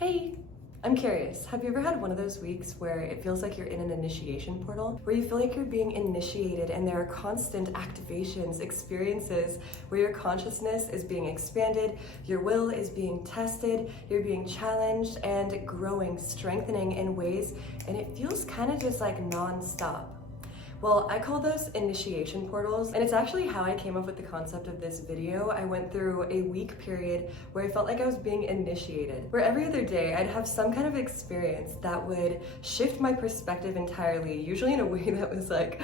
Hey, I'm curious, have you ever had one of those weeks where it feels like you're in an initiation portal, where you feel like you're being initiated and there are constant activations, experiences where your consciousness is being expanded, your will is being tested, you're being challenged and growing, strengthening in ways, and it feels kind of just like non-stop? Well, I call those initiation portals, and it's actually how I came up with the concept of this video. I went through a week period where I felt like I was being initiated, where every other day I'd have some kind of experience that would shift my perspective entirely, usually in a way that was like,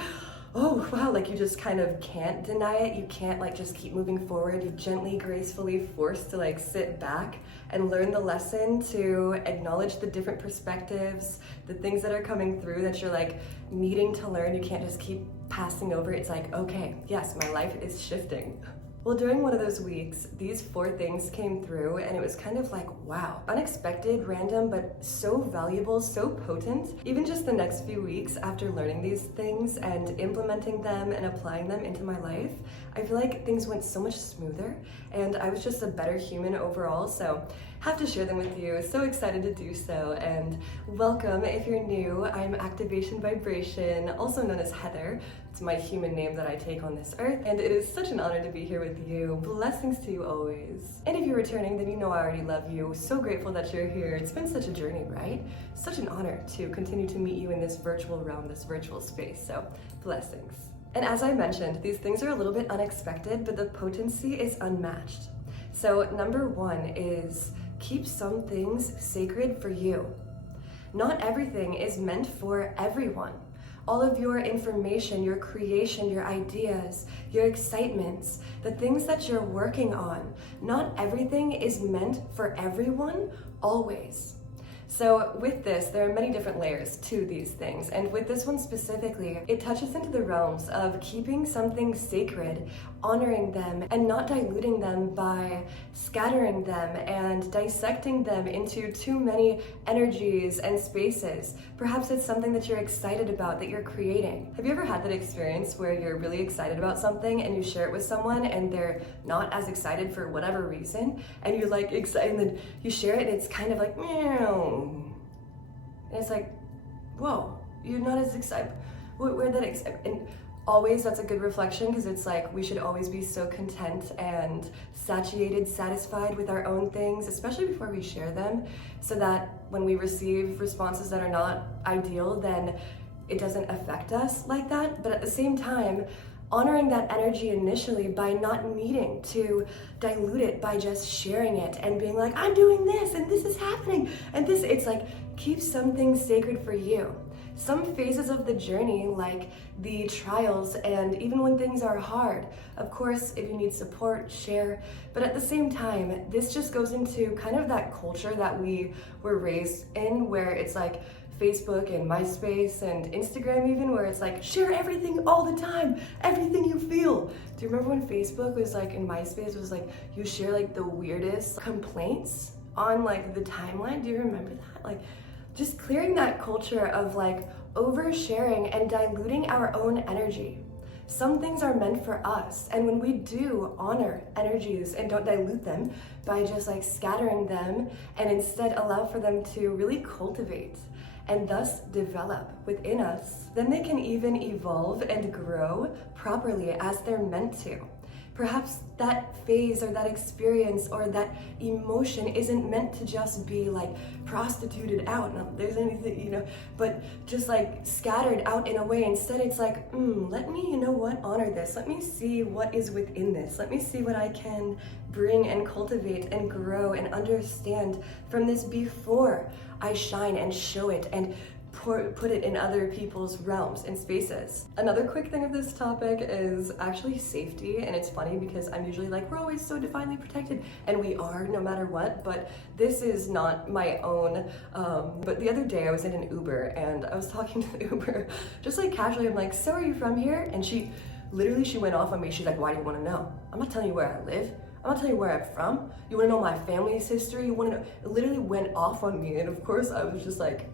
oh wow, like you just kind of can't deny it. You can't like just keep moving forward. You're gently, gracefully forced to like sit back and learn the lesson, to acknowledge the different perspectives, the things that are coming through that you're like needing to learn. You can't just keep passing over. It's like, okay, yes, my life is shifting. Well, during one of those weeks, these 4 things came through and it was kind of like, wow, unexpected, random, but so valuable, so potent. Even just the next few weeks after learning these things and implementing them and applying them into my life, I feel like things went so much smoother and I was just a better human overall. So have to share them with you. So excited to do so. And welcome if you're new. I'm Activation Vibration, also known as Heather. It's my human name that I take on this earth, and it is such an honor to be here with you. Blessings to you always. And if you're returning, then you know I already love you. So grateful that you're here. It's been such a journey, right? Such an honor to continue to meet you in this virtual realm, this virtual space. So blessings. And as I mentioned, these things are a little bit unexpected, but the potency is unmatched. So number 1 is keep some things sacred for you. Not everything is meant for everyone. All of your information, your creation, your ideas, your excitements, the things that you're working on, not everything is meant for everyone, always. So with this, there are many different layers to these things. And with this one specifically, it touches into the realms of keeping something sacred, honoring them, and not diluting them by scattering them and dissecting them into too many energies and spaces. Perhaps it's something that you're excited about, that you're creating. Have you ever had that experience where you're really excited about something and you share it with someone and they're not as excited for whatever reason, and you're like excited, and then you share it and it's kind of like, meow. And it's like, whoa, you're not as excited. Where'd that excitement? And always that's a good reflection, because it's like we should always be so content and satiated, satisfied with our own things, especially before we share them, so that when we receive responses that are not ideal, then it doesn't affect us like that. But at the same time, honoring that energy initially by not needing to dilute it by just sharing it and being like, I'm doing this and this is happening and this, it's like, keep something sacred for you. Some phases of the journey, like the trials and even when things are hard, of course, if you need support, share. But at the same time, this just goes into kind of that culture that we were raised in, where it's like Facebook and MySpace and Instagram even, where it's like, share everything all the time, everything you feel. Do you remember when Facebook was like, and MySpace was like, you share like the weirdest complaints on like the timeline? Do you remember that? Like, just clearing that culture of like oversharing and diluting our own energy. Some things are meant for us, and when we do honor energies and don't dilute them by just like scattering them, and instead allow for them to really cultivate and thus develop within us, then they can even evolve and grow properly as they're meant to. Perhaps that phase or that experience or that emotion isn't meant to just be like prostituted out, not that there's anything, you know, but just like scattered out in a way. Instead, it's like, let me, you know what, honor this. Let me see what is within this. Let me see what I can bring and cultivate and grow and understand from this before I shine and show it and put it in other people's realms and spaces. Another quick thing of this topic is actually safety, and it's funny because I'm usually like, we're always so divinely protected, and we are no matter what, but this is not my own. But the other day I was in an Uber and I was talking to the Uber just like casually. I'm like, so are you from here? And she went off on me. She's like, why do you want to know? I'm not telling you where I live. I'm not telling you where I'm from. You want to know my family's history? You want to know? It literally went off on me, and of course I was just like,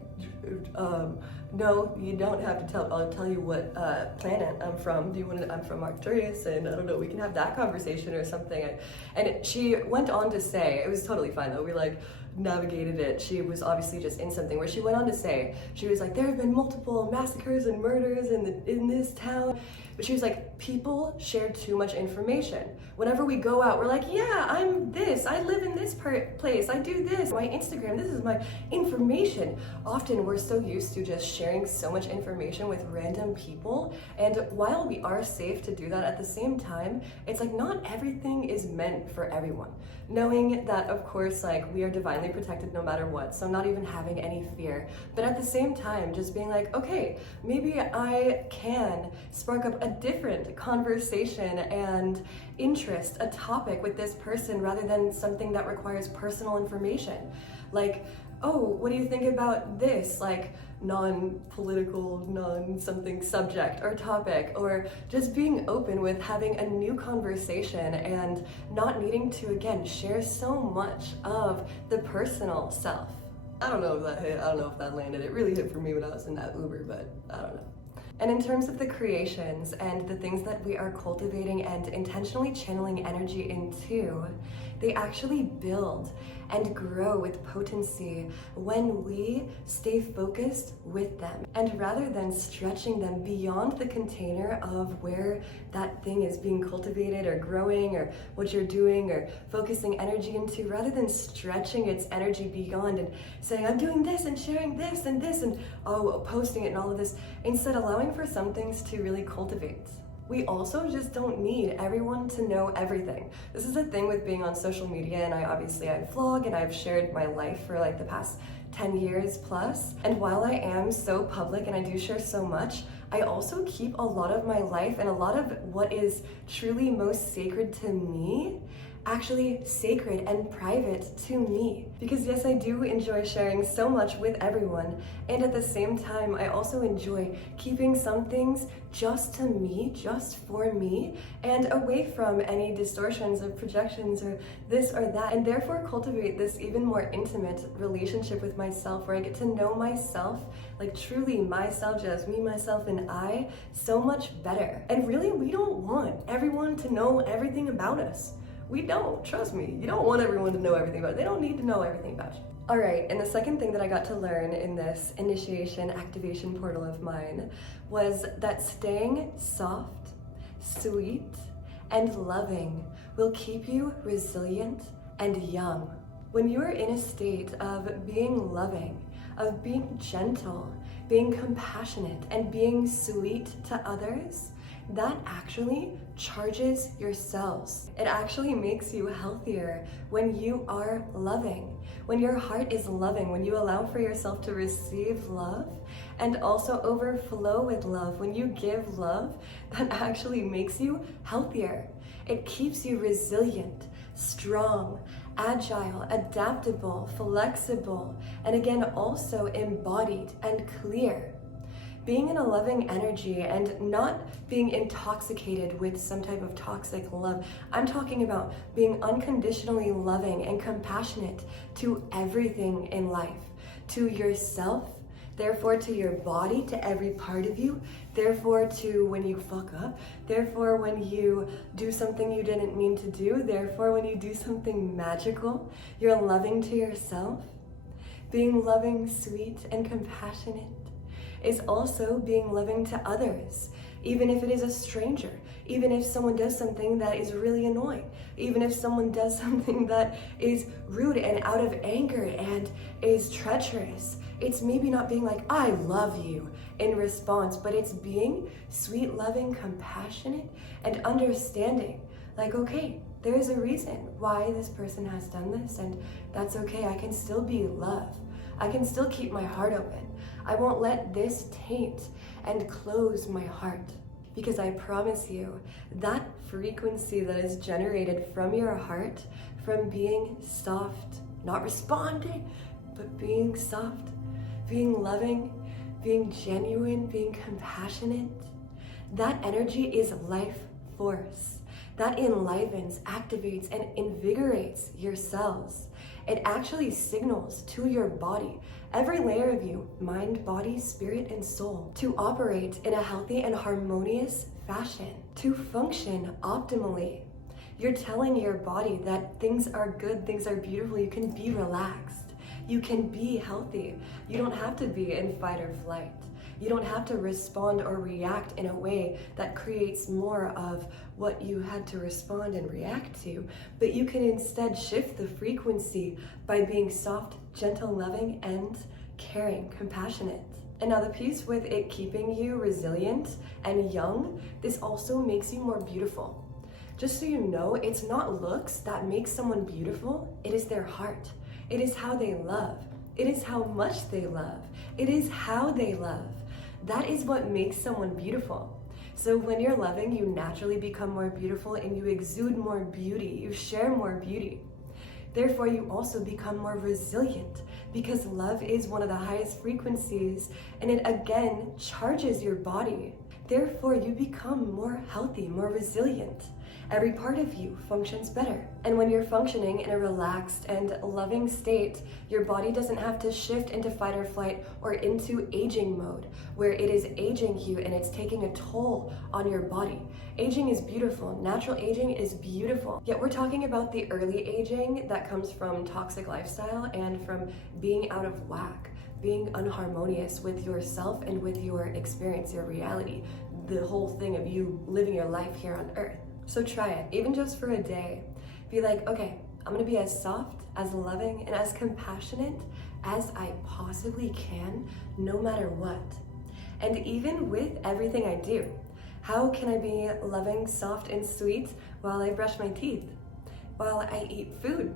no, you don't have to tell. I'll tell you what planet I'm from. Do you want to? I'm from Arcturus, and I don't know. We can have that conversation or something. And she went on to say, it was totally fine though. We like navigated it. She was obviously just in something where she went on to say, she was like, there have been multiple massacres and murders in this town. But she was like, people share too much information. Whenever we go out, we're like, yeah, I'm this, I live in this place, I do this, my Instagram, this is my information. Often we're so used to just sharing so much information with random people. And while we are safe to do that, at the same time, it's like not everything is meant for everyone. Knowing that, of course, like we are divinely protected no matter what, so not even having any fear. But at the same time, just being like, okay, maybe I can spark up a different conversation and interest, a topic with this person rather than something that requires personal information. Like, oh, what do you think about this? Like, non-political, non-something subject or topic, or just being open with having a new conversation and not needing to, again, share so much of the personal self. I don't know if that hit, I don't know if that landed. It really hit for me when I was in that Uber, but I don't know. And in terms of the creations and the things that we are cultivating and intentionally channeling energy into, they actually build and grow with potency when we stay focused with them. And rather than stretching them beyond the container of where that thing is being cultivated or growing or what you're doing or focusing energy into, rather than stretching its energy beyond and saying, I'm doing this and sharing this and posting it and all of this, instead allowing for some things to really cultivate. We also just don't need everyone to know everything. This is the thing with being on social media, and I vlog and I've shared my life for like the past 10 years plus. And while I am so public and I do share so much, I also keep a lot of my life and a lot of what is truly most sacred to me actually sacred and private to me. Because yes, I do enjoy sharing so much with everyone, and at the same time, I also enjoy keeping some things just to me, just for me, and away from any distortions or projections or this or that, and therefore cultivate this even more intimate relationship with myself where I get to know myself, like truly myself, just me, myself, and I, so much better. And really, we don't want everyone to know everything about us. We don't, trust me. You don't want everyone to know everything about it. They don't need to know everything about you. All right, and the second thing that I got to learn in this initiation activation portal of mine was that staying soft, sweet, and loving will keep you resilient and young. When you are in a state of being loving, of being gentle, being compassionate, and being sweet to others, that actually charges your cells. It actually makes you healthier when you are loving, when your heart is loving, when you allow for yourself to receive love and also overflow with love. When you give love, that actually makes you healthier. It keeps you resilient, strong, agile, adaptable, flexible, and again, also embodied and clear. Being in a loving energy and not being intoxicated with some type of toxic love. I'm talking about being unconditionally loving and compassionate to everything in life, to yourself, therefore to your body, to every part of you, therefore to when you fuck up, therefore when you do something you didn't mean to do, therefore when you do something magical, you're loving to yourself. Being loving, sweet, and compassionate is also being loving to others, even if it is a stranger, even if someone does something that is really annoying, even if someone does something that is rude and out of anger and is treacherous. It's maybe not being like, I love you in response, but it's being sweet, loving, compassionate, and understanding. Like, okay, there is a reason why this person has done this, and that's okay. I can still be love. I can still keep my heart open. I won't let this taint and close my heart, because I promise you that frequency that is generated from your heart, from being soft, not responding, but being soft, being loving, being genuine, being compassionate, that energy is life force. That enlivens, activates, and invigorates your cells. It actually signals to your body, every layer of you, mind, body, spirit, and soul, to operate in a healthy and harmonious fashion, to function optimally. You're telling your body that things are good, things are beautiful, you can be relaxed. You can be healthy. You don't have to be in fight or flight. You don't have to respond or react in a way that creates more of what you had to respond and react to, but you can instead shift the frequency by being soft, gentle, loving, and caring, compassionate. And now the piece with it keeping you resilient and young, this also makes you more beautiful. Just so you know, it's not looks that makes someone beautiful, it is their heart. It is how they love. It is how much they love. It is how they love. That is what makes someone beautiful. So when you're loving, you naturally become more beautiful and you exude more beauty. You share more beauty. Therefore, you also become more resilient because love is one of the highest frequencies and it again charges your body. Therefore, you become more healthy, more resilient. Every part of you functions better. And when you're functioning in a relaxed and loving state, your body doesn't have to shift into fight or flight or into aging mode, where it is aging you and it's taking a toll on your body. Aging is beautiful. Natural aging is beautiful. Yet we're talking about the early aging that comes from toxic lifestyle and from being out of whack, being unharmonious with yourself and with your experience, your reality, the whole thing of you living your life here on earth. So try it, even just for a day. Be like, okay, I'm gonna be as soft, as loving, and as compassionate as I possibly can, no matter what. And even with everything I do, how can I be loving, soft, and sweet while I brush my teeth, while I eat food,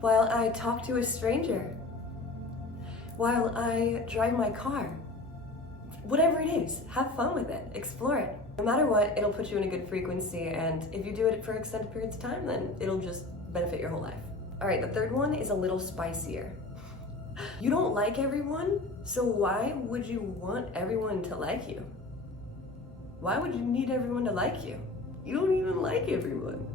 while I talk to a stranger, while I drive my car? Whatever it is, have fun with it, explore it. No matter what, it'll put you in a good frequency, and if you do it for extended periods of time, then it'll just benefit your whole life. All right, the third one is a little spicier. You don't like everyone, so why would you want everyone to like you? Why would you need everyone to like you? You don't even like everyone.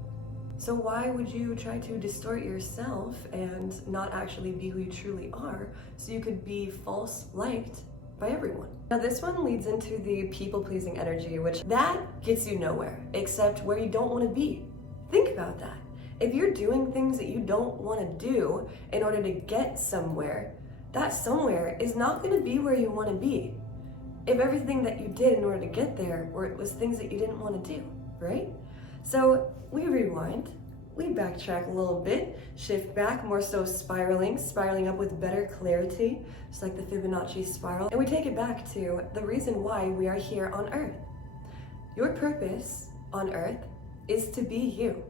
So why would you try to distort yourself and not actually be who you truly are so you could be false liked by everyone? Now this one leads into the people-pleasing energy, which that gets you nowhere except where you don't want to be. Think about that. If you're doing things that you don't want to do in order to get somewhere, that somewhere is not going to be where you want to be. If everything that you did in order to get there was things that you didn't want to do, right? So we rewind, we backtrack a little bit, shift back, more so spiraling up with better clarity, just like the Fibonacci spiral. And we take it back to the reason why we are here on Earth. Your purpose on Earth is to be you.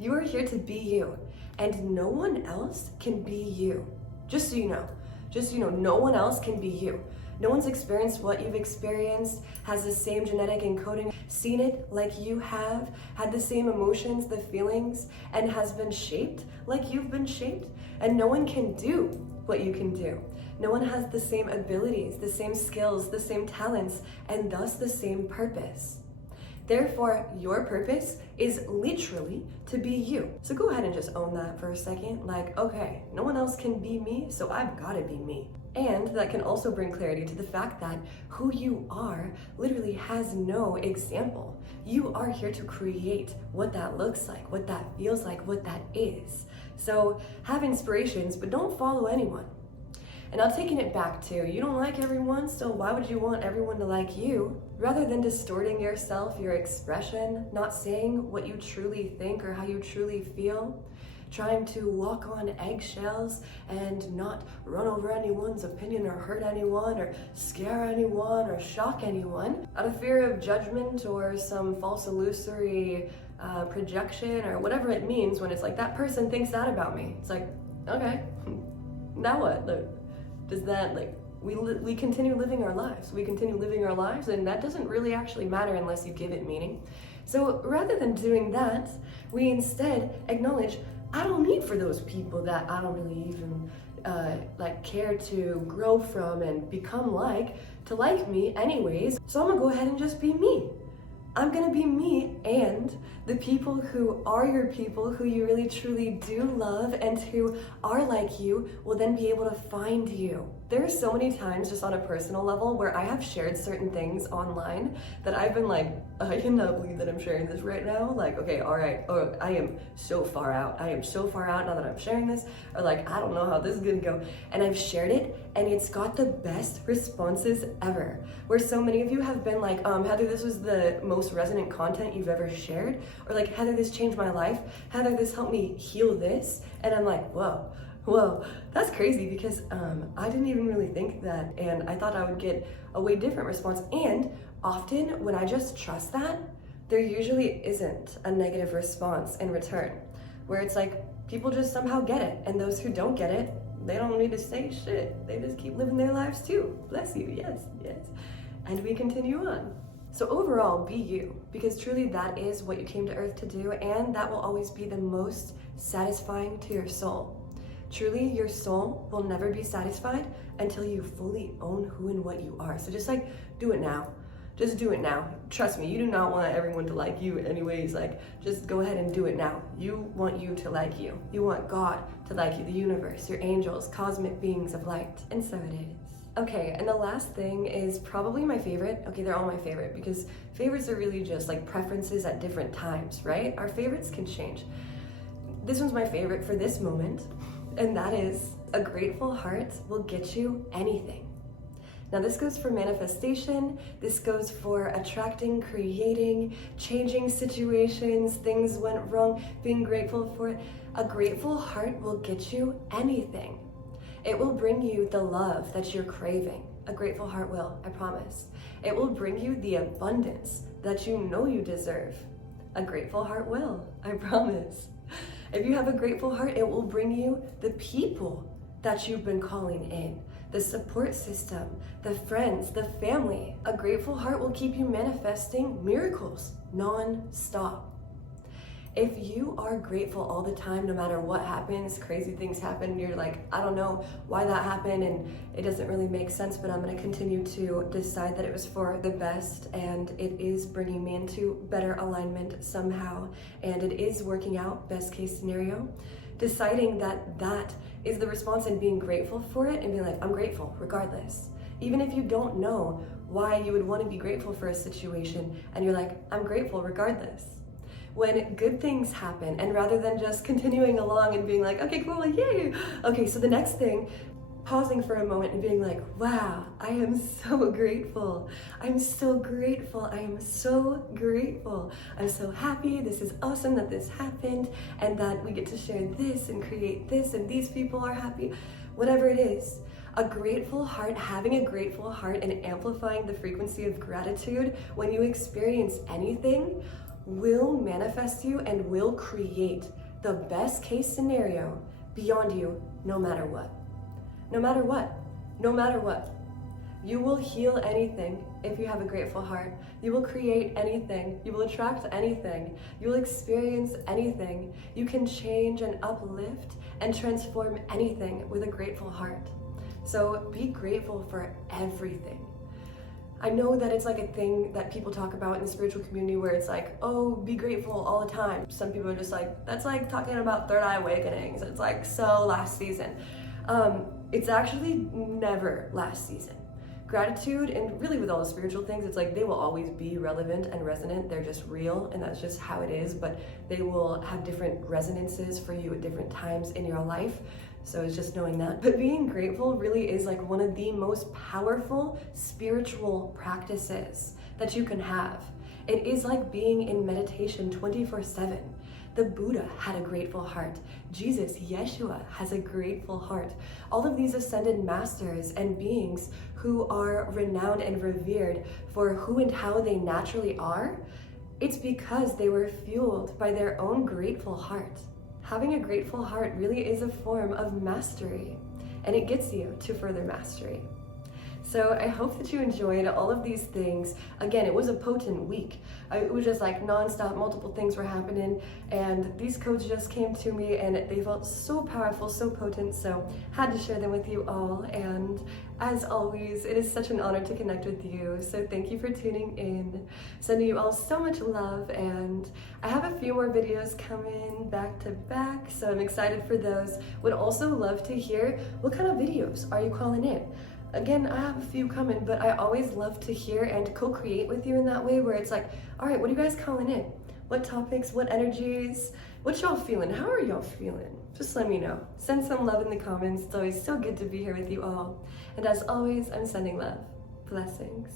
You are here to be you, and no one else can be you. Just so you know, no one else can be you. No one's experienced what you've experienced, has the same genetic encoding, seen it like you have, had the same emotions, the feelings, and has been shaped like you've been shaped. And no one can do what you can do. No one has the same abilities, the same skills, the same talents, and thus the same purpose. Therefore, your purpose is literally to be you. So go ahead and just own that for a second. Like, okay, no one else can be me, so I've gotta be me. And that can also bring clarity to the fact that who you are literally has no example. You are here to create what that looks like, what that feels like, what that is. So have inspirations, but don't follow anyone. And now taking it back to, you don't like everyone, so why would you want everyone to like you? Rather than distorting yourself, your expression, not saying what you truly think or how you truly feel, trying to walk on eggshells and not run over anyone's opinion or hurt anyone or scare anyone or shock anyone out of fear of judgment or some false illusory projection or whatever it means when it's like, that person thinks that about me. It's like, okay, now what? Does that, we continue living our lives. We continue living our lives, and that doesn't really actually matter unless you give it meaning. So rather than doing that, we instead acknowledge, I don't need for those people that I don't really even care to grow from and become like, to like me anyways. So I'm gonna go ahead and just be me. I'm gonna be me, and the people who are your people, who you really truly do love and who are like you, will then be able to find you. There are so many times just on a personal level where I have shared certain things online that I've been like, I cannot believe that I'm sharing this right now. Like, okay, all right, oh, I am so far out. I am so far out now that I'm sharing this. Or like, I don't know how this is gonna go. And I've shared it and it's got the best responses ever. Where so many of you have been like, Heather, this was the most resonant content you've ever shared. Or like, Heather, this changed my life. Heather, this helped me heal this. And I'm like, whoa, that's crazy, because I didn't even really think that, and I thought I would get a way different response. And often when I just trust that, there usually isn't a negative response in return, where it's like people just somehow get it, and those who don't get it, they don't need to say shit. They just keep living their lives too. Bless you, yes. And we continue on. So overall, be you, because truly that is what you came to earth to do, and that will always be the most satisfying to your soul. Truly, your soul will never be satisfied until you fully own who and what you are. So just like, do it now. Just do it now. Trust me, you do not want everyone to like you anyways. Like, just go ahead and do it now. You want you to like you. You want God to like you, the universe, your angels, cosmic beings of light. And so it is. Okay, and the last thing is probably my favorite. Okay, they're all my favorite because favorites are really just like preferences at different times, right? Our favorites can change. This one's my favorite for this moment, and that is a grateful heart will get you anything. Now this goes for manifestation, this goes for attracting, creating, changing situations, things went wrong, being grateful for it. A grateful heart will get you anything. It will bring you the love that you're craving. A grateful heart will, I promise. It will bring you the abundance that you know you deserve. A grateful heart will, I promise. If you have a grateful heart, it will bring you the people that you've been calling in, the support system, the friends, the family. A grateful heart will keep you manifesting miracles non-stop. If you are grateful all the time, no matter what happens, crazy things happen, you're like, I don't know why that happened and it doesn't really make sense, but I'm gonna continue to decide that it was for the best and it is bringing me into better alignment somehow and it is working out, best case scenario. Deciding that that is the response and being grateful for it and being like, I'm grateful regardless. Even if you don't know why you would want to be grateful for a situation and you're like, I'm grateful regardless. When good things happen, and rather than just continuing along and being like, okay, cool, yay. Okay, so the next thing, pausing for a moment and being like, wow, I am so grateful. I'm so grateful. I am so grateful. I'm so happy. This is awesome that this happened and that we get to share this and create this and these people are happy. Whatever it is. A grateful heart, having a grateful heart and amplifying the frequency of gratitude when you experience anything will manifest you and will create the best case scenario beyond you no matter what. No matter what. No matter what. You will heal anything if you have a grateful heart. You will create anything. You will attract anything. You will experience anything. You can change and uplift and transform anything with a grateful heart. So be grateful for everything. I know that it's like a thing that people talk about in the spiritual community where it's like, oh, be grateful all the time. Some people are just like, that's like talking about third eye awakenings. It's like so last season. It's actually never last season. Gratitude, and really with all the spiritual things, it's like they will always be relevant and resonant. They're just real and that's just how it is, but they will have different resonances for you at different times in your life. So it's just knowing that. But being grateful really is like one of the most powerful spiritual practices that you can have. It is like being in meditation 24/7. The Buddha had a grateful heart. Jesus, Yeshua, has a grateful heart. All of these ascended masters and beings who are renowned and revered for who and how they naturally are, it's because they were fueled by their own grateful heart. Having a grateful heart really is a form of mastery, and it gets you to further mastery. So I hope that you enjoyed all of these things. Again, it was a potent week. It was just like nonstop, multiple things were happening, and these codes just came to me and they felt so powerful, so potent, so had to share them with you all. And as always, it is such an honor to connect with you, so thank you for tuning in. Sending you all so much love, and I have a few more videos coming back to back, so I'm excited for those. Would also love to hear what kind of videos are you calling in. Again, I have a few coming, but I always love to hear and co-create with you in that way where it's like, all right, what are you guys calling in? What topics, what energies, what y'all feeling? How are y'all feeling? Just let me know. Send some love in the comments. It's always so good to be here with you all. And as always, I'm sending love. Blessings.